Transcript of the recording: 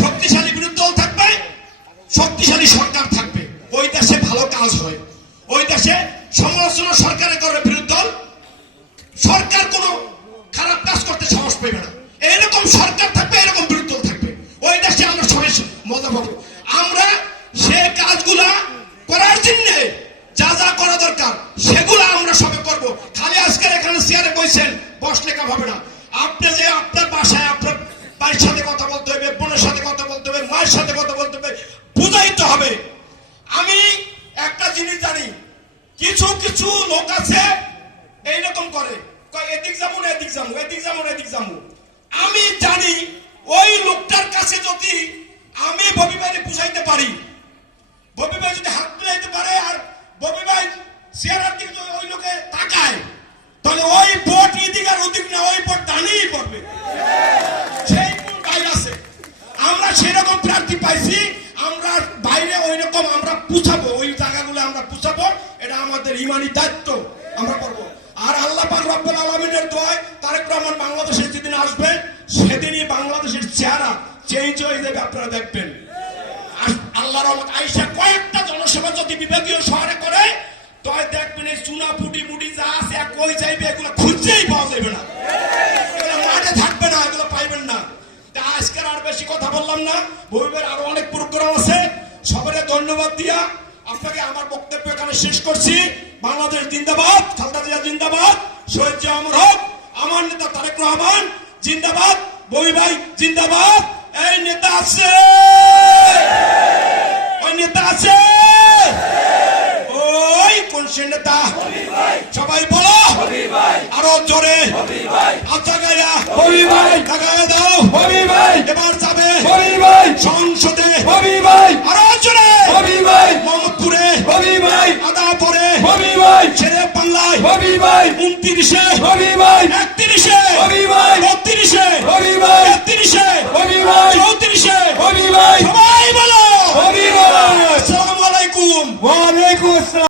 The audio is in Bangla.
শক্তিশালী বিরোধী দল থাকবে, শক্তিশালী সরকার থাকবে। ওই দেশে ভালো কাজ হয়, ওই দেশে সমালোচনা সরকারের করে বিরোধী দল, সরকার কোনো খারাপ কাজ করতে সাহস পাবে না। এরকম সরকার থাকবে, এরকম বিরোধী দল থাকবে, ওই দেশে আমরা সবাই মজা পাবো। আমরা সে কাজগুলা করার জন্য যা যা করা দরকার সেগুলো আমরা সবে করব। খালি আজকের এখানে চেয়ারে বসেন, বসলে কাজ হবে না। আপনি যে আপনার বাসায় আপনার ভাইয়ের সাথে কথা বলতে হবে, বোনের সাথে কথা বলতে হবে, মায়ের সাথে কথা বলতে হবে, বুঝাইতে হবে। আমি একটা জিনিস জানি, কিছু কিছু লোক আছে এইরকম করে, এদিক যাবো না এদিক যাবো, এদিক যাবো না এদিক যাবো। আমি জানি ওই লোকটার কাছে যদি আমি ববি ভাইকে বুঝাইতে পারি, ববি ভাই যদি হাত মিলাইতে পারে আর ববি ভাই চেয়ারের দিকে যদি ওই লোকে তাকায়, তাহলে ওই ভোট এদিক আর ওদিক না, ওই ভোট দাঁড়িয়েই পড়বে। সেই ভাই আছে, আমরা সেরকম প্রার্থী পাইছি, আমরা বাইরে ওই রকম আমরা পুছাবো, ওই জায়গাগুলো আমরা পুছাবো। এটা আমাদের ইমানি দায়িত্ব, আমরা করবো। আর আল্লাহ পাক রব্বুল আলামিনের দোয়ায় তারেক রহমান বাংলাদেশে যেদিন আসবে, সেদিনই বাংলাদেশের চেহারা চেঞ্জ হয়ে যাবে, আপনারা দেখবেন। আল্লাহর রহমত আইসা কয়েকটা জনসভা যদি বিভাগীয় শহরে করে, তো দেখবেন এই চুনা ফুটি মুটি যা আছে কই যাইবে, এগুলো খুঁজতেই পাওয়া যাবে না, এগুলো মাঠে থাকবে না, এগুলো পাইবেন না। আজকের আর বেশি কথা বললাম না, বইবের আরো অনেক প্রোগ্রাম আছে। সবাই ধন্যবাদ দিয়া আপনাকে আমার বক্তব্য এখানে শেষ করছি। বাংলাদেশ জিন্দাবাদ, খালেদা জিয়া জিন্দাবাদ, শহীদ জিয়া অমর হোক, আমার নেতা তারেক রহমান জিন্দাবাদ, বই ভাই জিন্দাবাদ। এই নেতা আছে, ওই নেতা আছে, ওই কোন সে নেতা, সবাই বলো আরো জোরে, আচ্ছা গায়া লাগায় দাও, এবার যাবে সংসদে, আরো জোরে মোহাম্মদপুরে, আদাপুরে, ছেড়ে পাল্লায় 29-এ, 31-এ, 32-এ, 33-এ, 34-এ, সবাই বলো আসসালামু আলাইকুম।